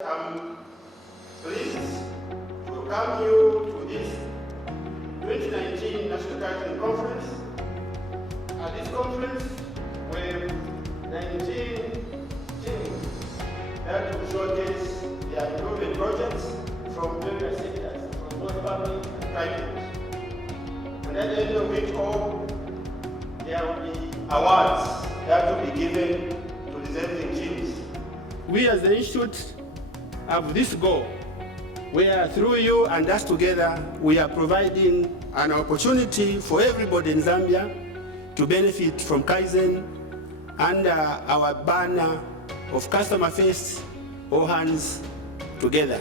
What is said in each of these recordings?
I'm pleased to welcome you to this 2019 National KAIZEN Conference. At this conference, we have 19 teams that will showcase their improvement projects from various sectors, from both public and private. And at the end of it all, there will be awards that will be given to deserving teams. We as the Institute have this goal, where through you and us together, we are providing an opportunity for everybody in Zambia to benefit from Kaizen under our banner of customer first, all hands together.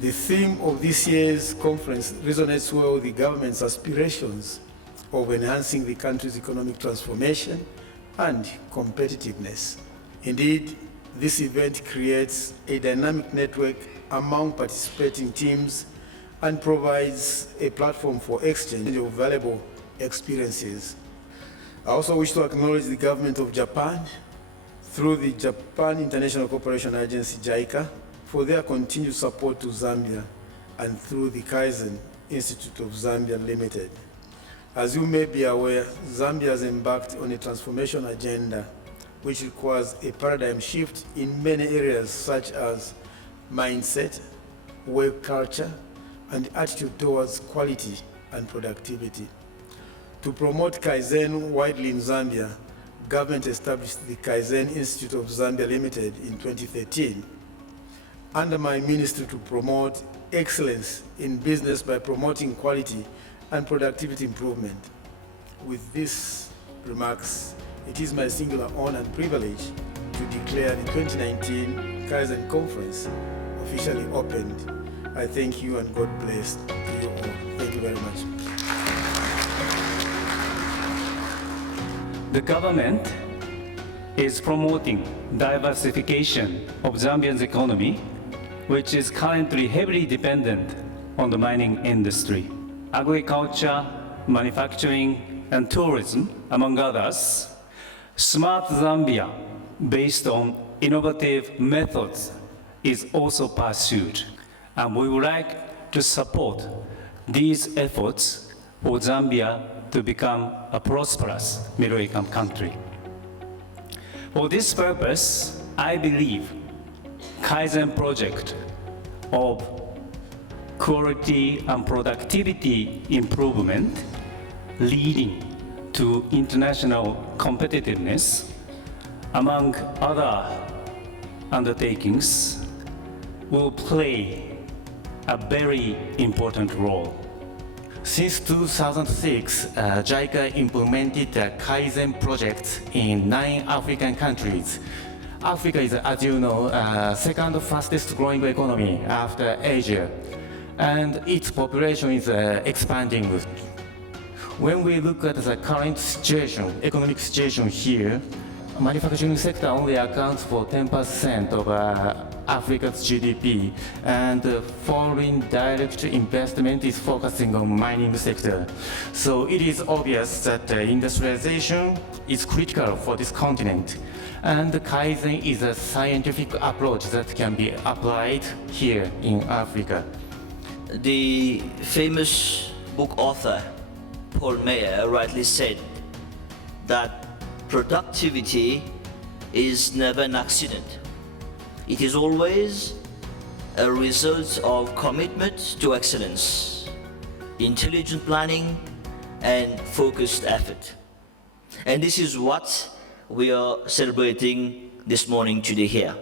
The theme of this year's conference resonates well with the government's aspirations of enhancing the country's economic transformation and competitiveness. Indeed, this event creates a dynamic network among participating teams and provides a platform for exchange of valuable experiences. I also wish to acknowledge the government of Japan through the Japan International Cooperation Agency, JICA, for their continued support to Zambia, and through the Kaizen Institute of Zambia Limited. As you may be aware, Zambia has embarked on a transformation agenda which requires a paradigm shift in many areas such as mindset, work culture, and attitude towards quality and productivity. To promote Kaizen widely in Zambia, government established the Kaizen Institute of Zambia Limited in 2013. Under my ministry to promote excellence in business by promoting quality and productivity improvement. With these remarks, it is my singular honor and privilege to declare the 2019 KAIZEN Conference officially opened. I thank you and God bless to you all. Thank you very much. The government is promoting diversification of Zambia's economy, which is currently heavily dependent on the mining industry. Agriculture, manufacturing, and tourism, among others. Smart Zambia, based on innovative methods, is also pursued. And we would like to support these efforts for Zambia to become a prosperous middle-income country. For this purpose, I believe Kaizen project of quality and productivity improvement leading to international competitiveness, among other undertakings, will play a very important role. Since 2006, JICA implemented Kaizen projects in 9 African countries. Africa is, as you know, second fastest growing economy after Asia, and its population is expanding. When we look at the current situation, economic situation here, manufacturing sector only accounts for 10% of Africa's GDP, and foreign direct investment is focusing on mining sector. So it is obvious that industrialization is critical for this continent, and Kaizen is a scientific approach that can be applied here in Africa. The famous book author Paul Mayer rightly said that productivity is never an accident. It is always a result of commitment to excellence, intelligent planning, and focused effort. And this is what we are celebrating this morning today here.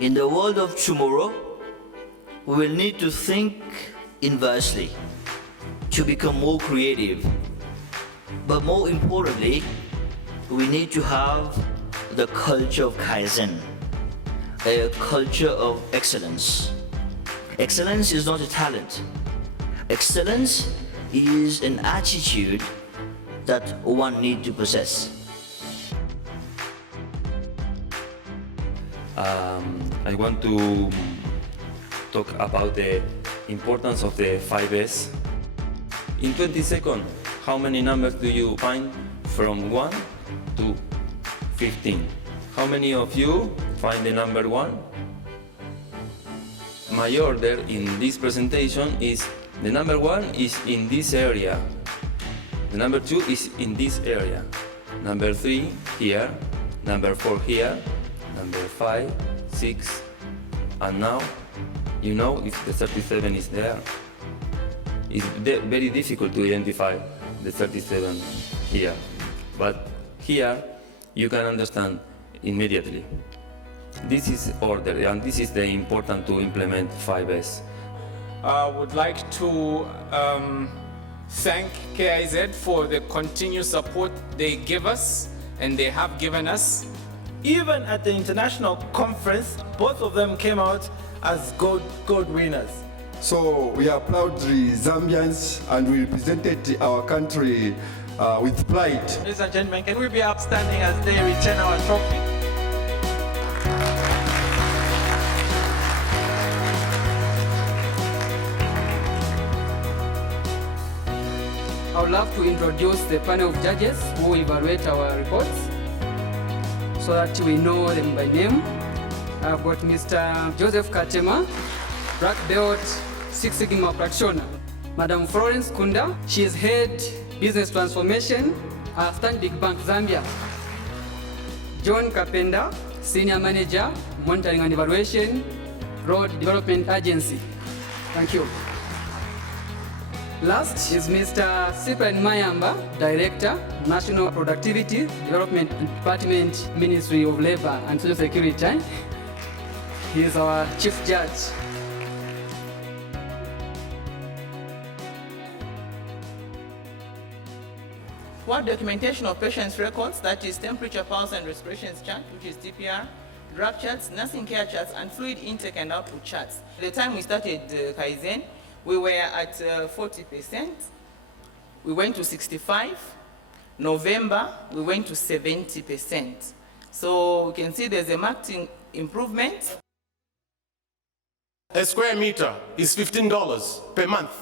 In the world of tomorrow, we will need to think inversely to become more creative. But more importantly, we need to have the culture of Kaizen, a culture of excellence. Excellence is not a talent. Excellence is an attitude that one needs to possess. I want to talk about the importance of the 5S. In 20 seconds, how many numbers do you find from 1 to 15? How many of you find the number 1. My order in this presentation is the number 1 is in this area, the number 2 is in this area, number 3 here, number 4 here, number 5, 6, and now you know if the 37 is there. It's very difficult to identify the 37 here, but here you can understand immediately. This is order, and this is the important to implement 5S. I would like to thank KAIZ for the continued support they give us and they have given us. Even at the international conference, both of them came out as gold winners. So we are proudly Zambians and we represented our country with pride. Ladies and gentlemen, can we be upstanding as they return our trophy? I would love to introduce the panel of judges who evaluate our reports so that we know them by name. I've got Mr. Joseph Katema, Black Belt, Six Sigma practitioner. Madam Florence Kunda, she is head business transformation at Stanbic Bank Zambia. John Kapenda, senior manager, monitoring and evaluation, Road Development Agency. Thank you. Last is Mr. Cyprian Mayamba, Director, National Productivity Development Department, Ministry of Labor and Social Security. He is our Chief Judge. What documentation of patients' records, that is temperature, pulse and respiration chart, which is TPR, drug charts, nursing care charts, and fluid intake and output charts. At the time we started Kaizen, we were at 40%. We went to 65. November, we went to 70%. So we can see there's a marked improvement. A square meter is $15 per month.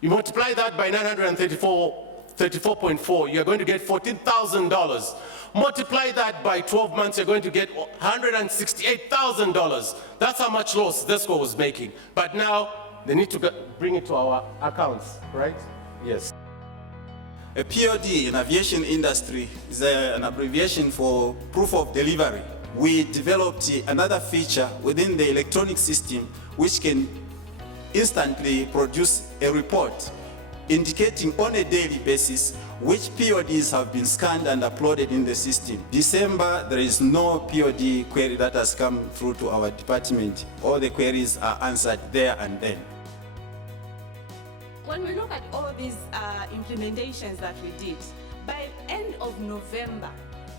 You multiply that by 934.4, you're going to get $14,000. Multiply that by 12 months, you're going to get $168,000. That's how much loss Desco was making. But now, they need to bring it to our accounts, right? Yes. A POD in aviation industry is an abbreviation for proof of delivery. We developed another feature within the electronic system which can instantly produce a report indicating on a daily basis which PODs have been scanned and uploaded in the system. December, there is no POD query that has come through to our department. All the queries are answered there and then. When we look at all these implementations that we did, by end of November,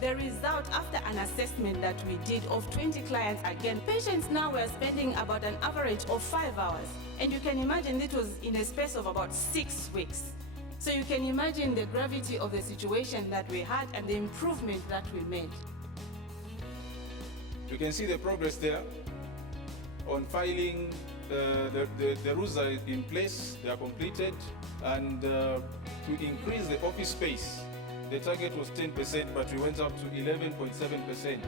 the result after an assessment that we did of 20 clients again, patients now were spending about an average of 5 hours. And you can imagine it was in a space of about 6 weeks. So you can imagine the gravity of the situation that we had and the improvement that we made. You can see the progress there on filing. The rules are in place, they are completed, and to increase the office space, the target was 10%, but we went up to 11.7%.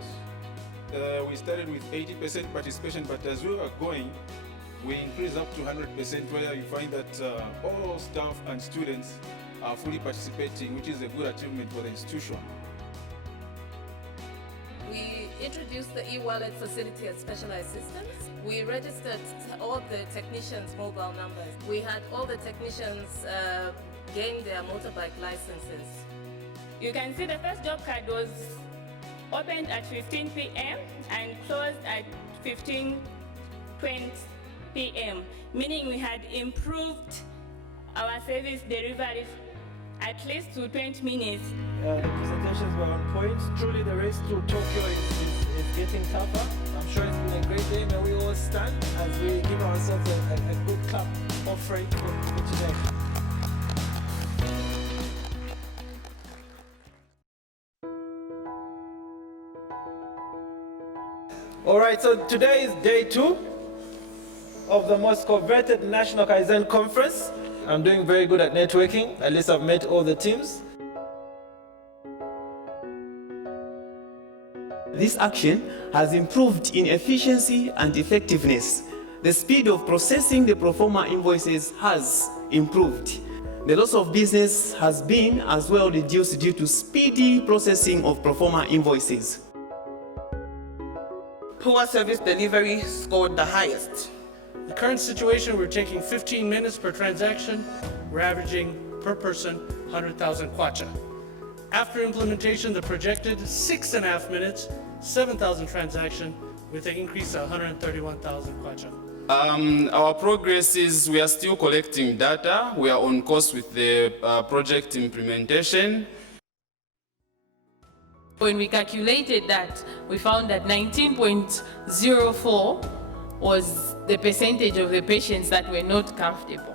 We started with 80% participation, but as we were going, we increased up to 100%, where you find that all staff and students are fully participating, which is a good achievement for the institution. We introduced the e-wallet facility at specialized systems. We registered all the technicians' mobile numbers. We had all the technicians gain their motorbike licenses. You can see the first job card was opened at 15 p.m. and closed at 15:20 p.m., meaning we had improved our service delivery at least to 20 minutes. The presentations were on point. Truly, the race to Tokyo is getting tougher. I'm sure it's been a great day. May we all stand as we give ourselves a good clap offering for today. All right, so today is day 2 of the most coveted National KAIZEN Conference. I'm doing very good at networking. At least I've met all the teams. This action has improved in efficiency and effectiveness. The speed of processing the pro forma invoices has improved. The loss of business has been as well reduced due to speedy processing of pro forma invoices. Poor service delivery scored the highest. The current situation, we're taking 15 minutes per transaction. We're averaging per person 100,000 kwacha. After implementation, the projected 6.5 minutes, 7,000 transactions with an increase of 131,000 kwacha. Our progress is we are still collecting data. We are on course with the project implementation. When we calculated that, we found that 19.04 was the percentage of the patients that were not comfortable.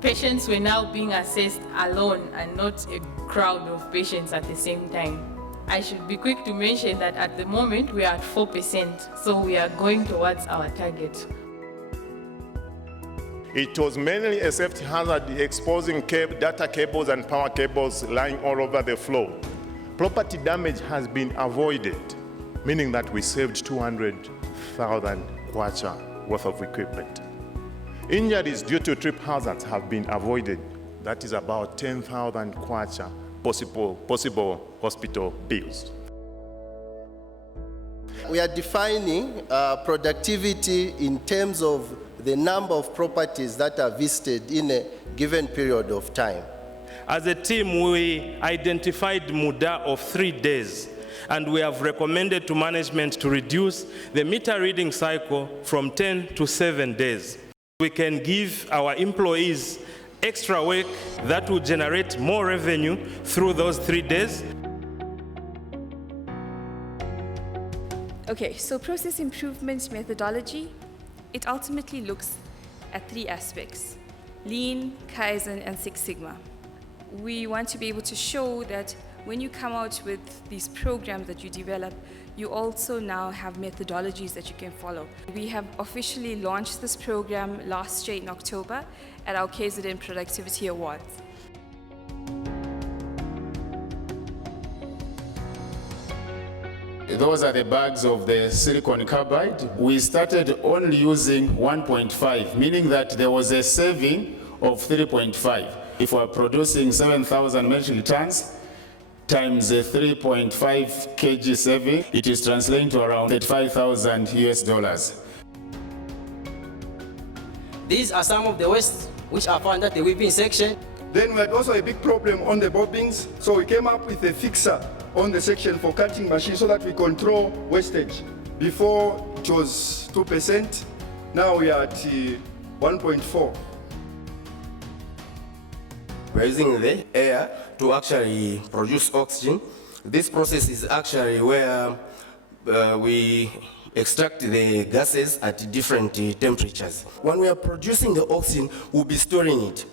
Patients were now being assessed alone and not a crowd of patients at the same time. I should be quick to mention that at the moment we are at 4%, so we are going towards our target. It was mainly a safety hazard exposing data cables and power cables lying all over the floor. Property damage has been avoided, meaning that we saved 200,000 kwacha worth of equipment. Injuries due to trip hazards have been avoided. That is about 10,000 kwacha possible hospital bills. We are defining productivity in terms of the number of properties that are visited in a given period of time. As a team, we identified muda of 3 days, and we have recommended to management to reduce the meter reading cycle from 10 to 7 days. We can give our employees extra work that will generate more revenue through those 3 days. Okay, so process improvement methodology, it ultimately looks at 3 aspects: Lean, Kaizen, and Six Sigma. We want to be able to show that when you come out with these programs that you develop, you also now have methodologies that you can follow. We have officially launched this program last year in October at our KZN Productivity Awards. Those are the bags of the silicon carbide. We started only using 1.5, meaning that there was a saving of 3.5. If we're producing 7,000 metric tons times a 3.5 kg saving, it is translating to around $35,000 US. These are some of the wastes which are found at the weaving section. Then we had also a big problem on the bobbins, so we came up with a fixer on the section for cutting machine so that we control wastage. Before it was 2%, now we are at 1.4. We're using the air to actually produce oxygen. This process is actually where we extract the gases at different temperatures. When we are producing the oxygen, we'll be storing it.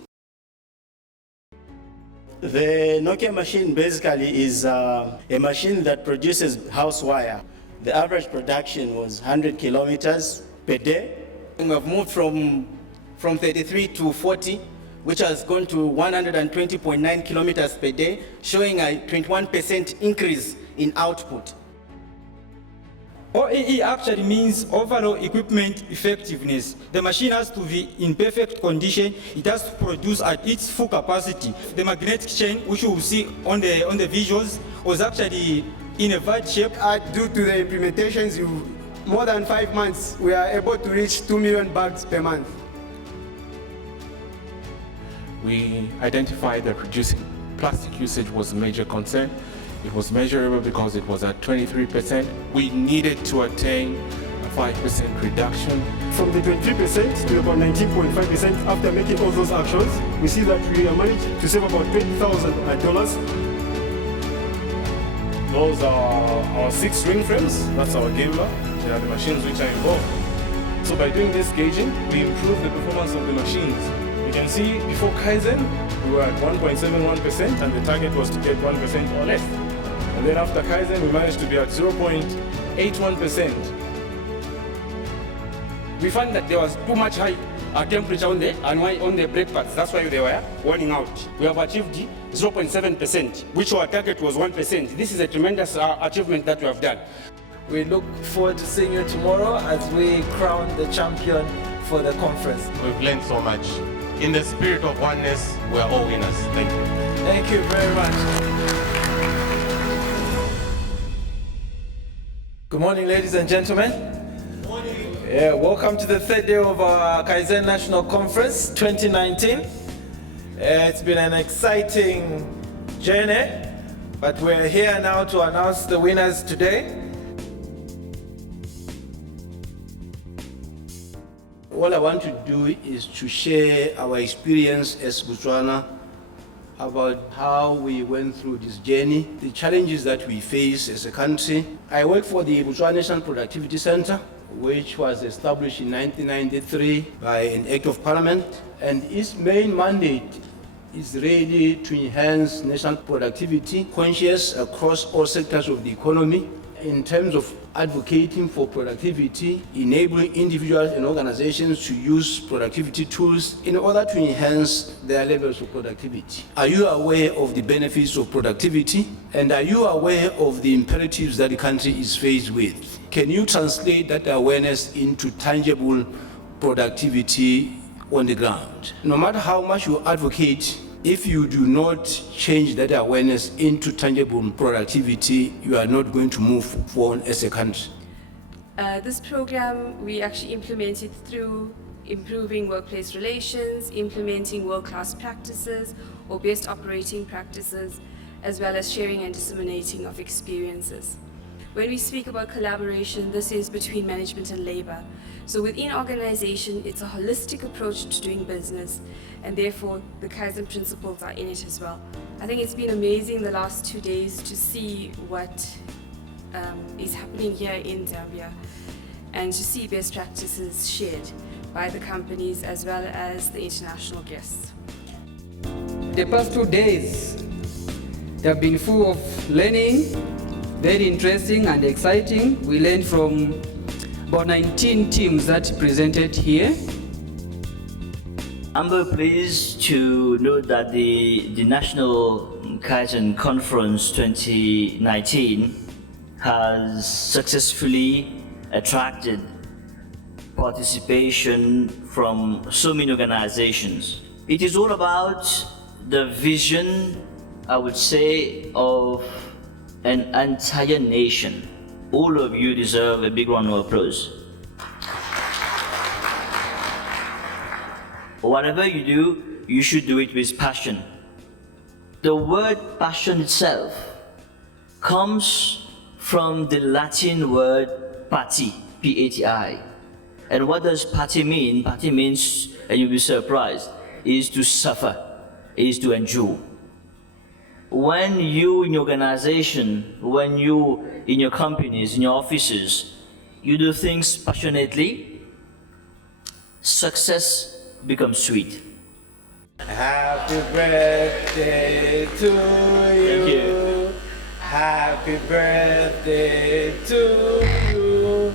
The Nokia machine basically is a machine that produces house wire. The average production was 100 kilometers per day. And we've moved from 33 to 40, which has gone to 120.9 kilometers per day, showing a 21% increase in output. OEE actually means overall equipment effectiveness. The machine has to be in perfect condition. It has to produce at its full capacity. The magnetic chain, which you will see on the visuals, was actually in a bad shape. Due to the implementations, more than 5 months, we are able to reach 2 million bags per month. We identified that reducing plastic usage was a major concern. It was measurable because it was at 23%. We needed to attain a 5% reduction. From the 23% to about 19.5% after making all those actions, we see that we managed to save about $20,000. Those are our 6 ring frames. That's our gambler. They are the machines which are involved. So by doing this gauging, we improve the performance of the machines. You can see before Kaizen, we were at 1.71% and the target was to get 1% or less. And then after Kaizen, we managed to be at 0.81%. We found that there was too much high temperature on the brake pads. That's why they were warning out. We have achieved 0.7%, which our target was 1%. This is a tremendous achievement that we have done. We look forward to seeing you tomorrow as we crown the champion for the conference. We've learned so much. In the spirit of oneness, we are all winners. Thank you. Thank you very much. Good morning, ladies and gentlemen. Good morning. Yeah, welcome to the third day of our KAIZEN National Conference 2019. It's been an exciting journey, but we're here now to announce the winners today. All I want to do is to share our experience as Botswana about how we went through this journey, the challenges that we face as a country. I work for the Botswana National Productivity Center, which was established in 1993 by an Act of Parliament, and its main mandate is really to enhance national productivity, conscious across all sectors of the economy, in terms of advocating for productivity, enabling individuals and organizations to use productivity tools in order to enhance their levels of productivity. Are you aware of the benefits of productivity? And are you aware of the imperatives that the country is faced with? Can you translate that awareness into tangible productivity on the ground? No matter how much you advocate, if you do not change that awareness into tangible productivity, you are not going to move forward as a country. This program we actually implemented through improving workplace relations, implementing world-class practices or best operating practices, as well as sharing and disseminating of experiences. When we speak about collaboration, this is between management and labor. So within organization, it's a holistic approach to doing business, and therefore the Kaizen principles are in it as well. I think it's been amazing the last 2 days to see what is happening here in Zambia, and to see best practices shared by the companies as well as the international guests. The past 2 days, they have been full of learning, very interesting and exciting. We learned from about 19 teams that presented here. I'm very pleased to note that the National KAIZEN Conference 2019 has successfully attracted participation from so many organizations. It is all about the vision, I would say, of an entire nation. All of you deserve a big round of applause. Whatever you do, you should do it with passion. The word passion itself comes from the Latin word pati, P-A-T-I. And what does pati mean? Pati means, and you'll be surprised, is to suffer, is to endure. When you in your organization, when you in your companies, in your offices, you do things passionately, success becomes sweet. Happy birthday to you. Thank you. Happy birthday to you.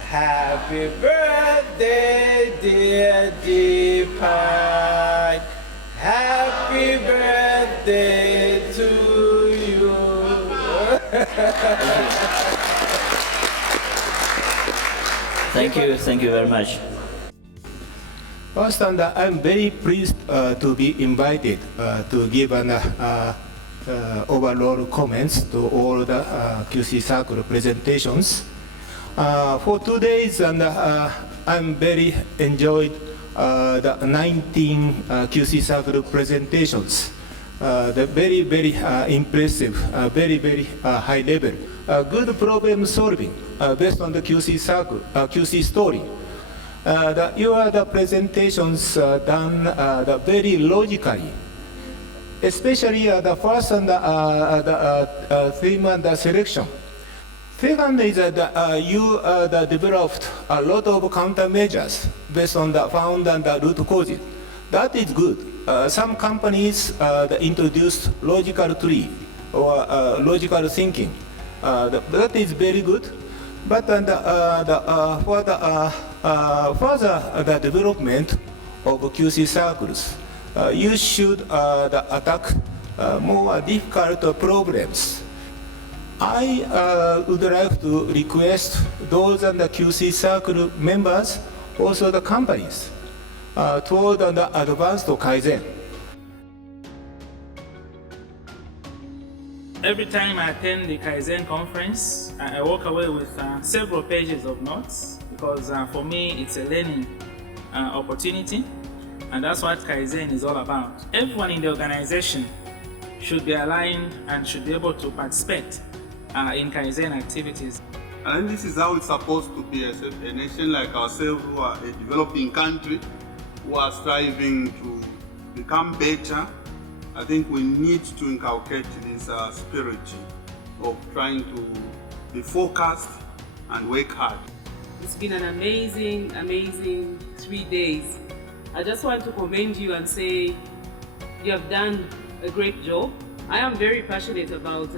Happy birthday, dear Deepak. Happy birthday to you. Thank you very much. First, I'm very pleased to be invited to give an overall comments to all the QC Circle presentations. For 2 days, and I'm very enjoyed the 19 QC Circle presentations. The very, very impressive, very, very high level. Good problem solving based on the QC Circle, QC story. The presentations done very logically, especially the first and the theme and the selection. Second is that you developed a lot of countermeasures based on the found and the root causes. That is good. Some companies introduced logical tree or logical thinking. That is very good. But for the further development, of QC circles, you should attack more difficult problems. I would like to request those and the QC circle members, also the companies, toward an advanced Kaizen. Every time I attend the Kaizen conference, I walk away with several pages of notes because for me it's a learning opportunity, and that's what Kaizen is all about. Everyone in the organization should be aligned and should be able to participate in Kaizen activities. And this is how it's supposed to be as a nation like ourselves, who are a developing country, who are striving to become better. I think we need to inculcate this spirit of trying to be focused and work hard. It's been an amazing, amazing 3 days. I just want to commend you and say you have done a great job. I am very passionate about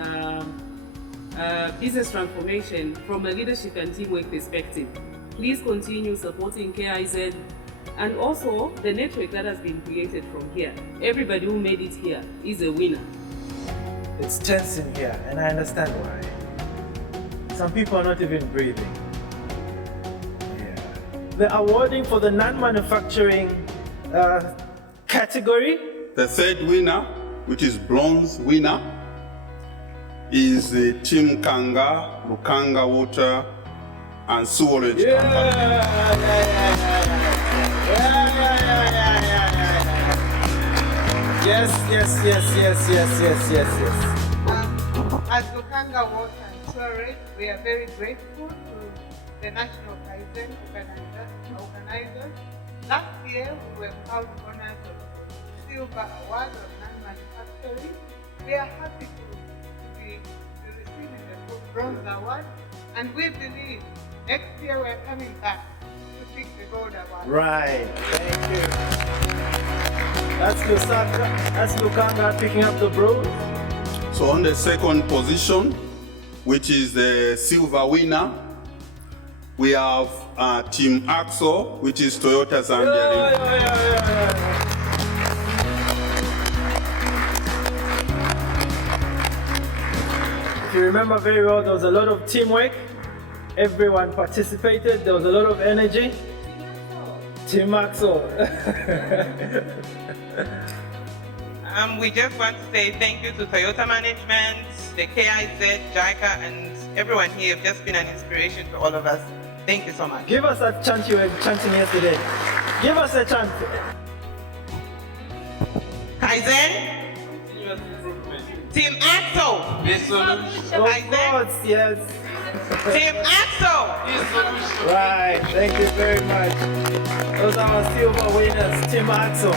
business transformation from a leadership and teamwork perspective. Please continue supporting KAIZEN and also the network that has been created from here. Everybody who made it here is a winner. It's tense in here, and I understand why. Some people are not even breathing. Yeah. The awarding for the non-manufacturing category. The third winner, which is bronze winner, is the Team Kanga, Lukanga Water and Sewerage Company. Yes. As Lukanga Water and Sewerage, we are very grateful to the National KAIZEN organizers. Last year, we were proud owners of the Silver Award of Non-Manufacturing. We are happy to be receiving the Bronze Award, and we believe next year we're coming back to pick the Gold Award. Right, thank you. That's Lukanga picking up the bronze. So on the second position, which is the silver winner, we have Team Axo, which is Toyota Zambia. If you remember very well, there was a lot of teamwork. Everyone participated. There was a lot of energy. Team Axo. We just want to say thank you to Toyota management, the KAIZEN, JICA, and everyone here. You've just been an inspiration to all of us. Thank you so much. Give us that chant you were chanting yesterday. Give us a chant. KAIZEN, Team Axo. Of course, yes. Team Axo. Right, thank you very much. Those are our silver winners, Team Axo.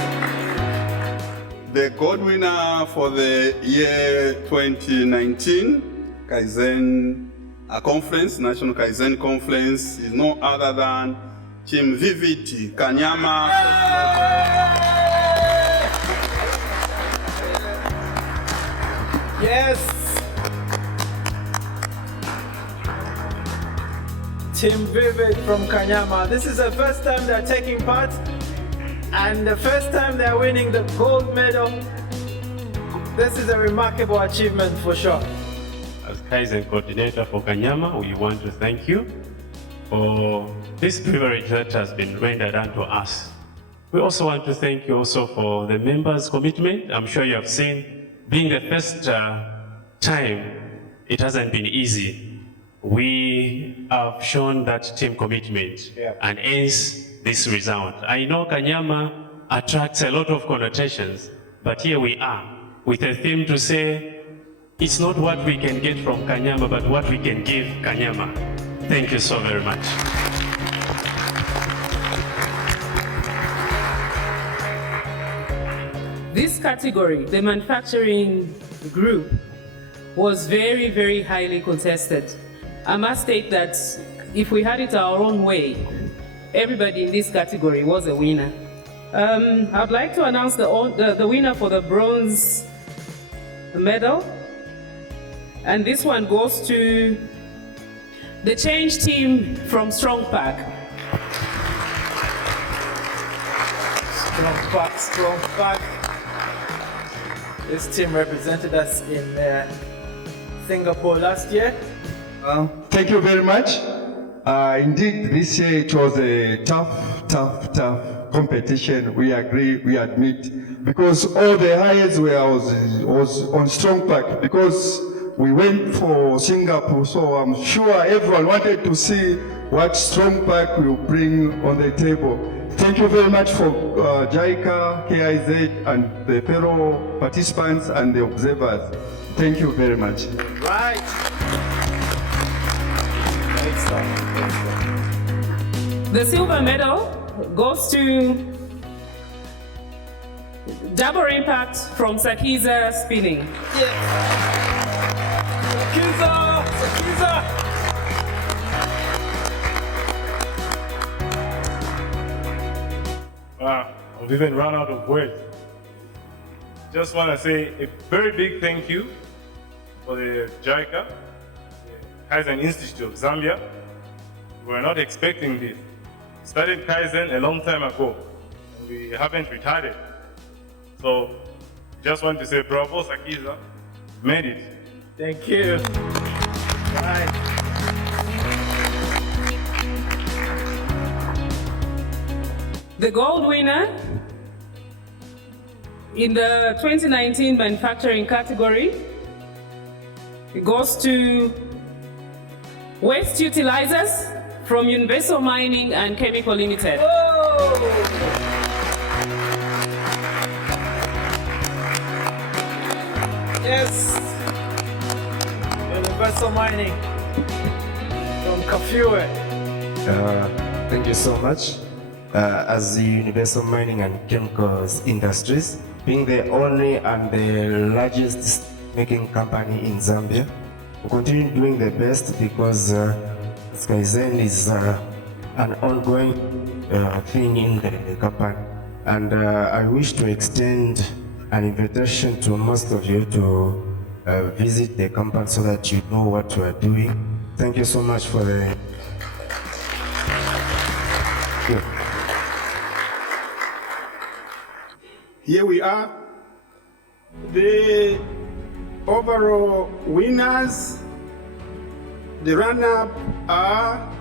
The gold winner for the year 2019 KAIZEN Conference, National KAIZEN Conference, is no other than Team VVT Kanyama. Yes. Team Vivid from Kanyama. This is the first time they're taking part and the first time they're winning the gold medal. This is a remarkable achievement for sure. As KAIZEN coordinator for Kanyama, we want to thank you for this privilege that has been rendered unto us. We also want to thank you also for the members' commitment. I'm sure you have seen, being the first time, it hasn't been easy. We have shown that team commitment and hence this result. I know Kanyama attracts a lot of connotations, but here we are with a theme to say, it's not what we can get from Kanyama, but what we can give Kanyama. Thank you so very much. This category, the manufacturing group, was very, very highly contested. I must state that if we had it our own way, everybody in this category was a winner. I'd like to announce the winner for the bronze medal. And this one goes to the Change team from Strong Park. Strong back. This team represented us in Singapore last year. Thank you very much. Indeed, this year it was a tough competition. We agree, we admit, because all the highest was on Strong Pack, because we went for Singapore, so I'm sure everyone wanted to see what Strong Pack will bring on the table. Thank you very much for JICA, KAIZ, and the fellow participants and the observers. Thank you very much. Right. The silver medal goes to double impact from Sakiza spinning. Sakiza! I've even run out of words. Just want to say a very big thank you for the JICA, the Kaizen Institute of Zambia. We were not expecting this. We started Kaizen a long time ago, and we haven't retired. So, just want to say bravo, Sakiza, you made it. Thank you. Right. The gold winner in the 2019 manufacturing category goes to waste utilizers from Universal Mining and Chemical Limited. Yes. Universal Mining from Kafue. Thank you so much. As the Universal Mining and Chemicals Industries, being the only and the largest making company in Zambia, we continue doing the best because Kaizen is an ongoing thing in the company. And I wish to extend an invitation to most of you to visit the company so that you know what we are doing. Thank you so much for the... Thank you. Here we are, the overall winners. The runner-up are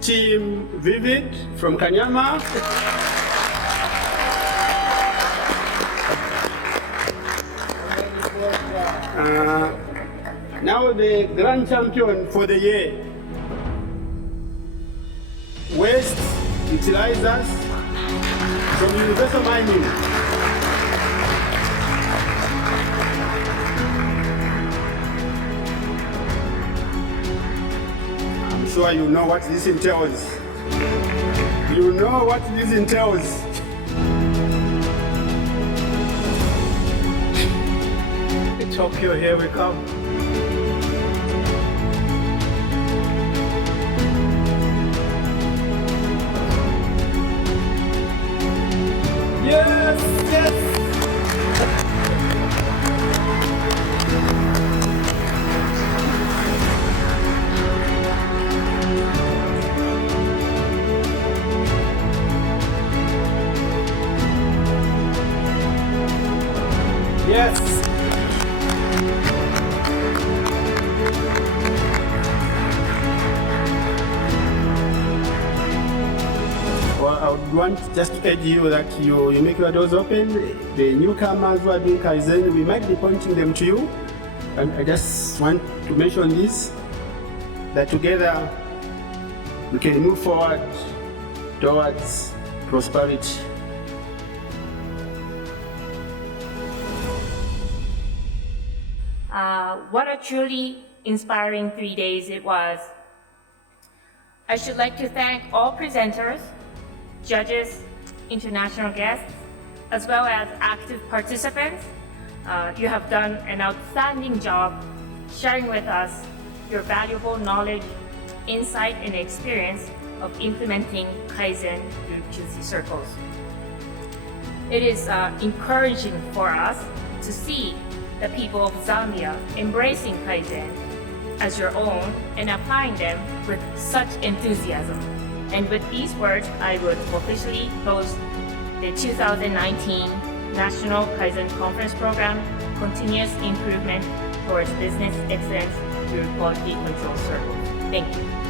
Team Vivid from Kanyama. Now the grand champion for the year, Waste Utilizers from Universal Mining. Sure you know what this entails. You know what this entails. Tokyo, here we come. Yes, yes. Yes. Well, I would want just to urge you that you make your doors open. The newcomers who are doing Kaizen, we might be pointing them to you. And I just want to mention this, that together we can move forward towards prosperity. What a truly inspiring 3 days it was. I should like to thank all presenters, judges, international guests, as well as active participants. You have done an outstanding job sharing with us your valuable knowledge, insight, and experience of implementing Kaizen through QC circles. It is encouraging for us to see the people of Zambia embracing Kaizen as your own and applying them with such enthusiasm. And with these words, I would officially close the 2019 National KAIZEN Conference Program, Continuous Improvement towards Business Excellence through Quality Control Circles. Thank you.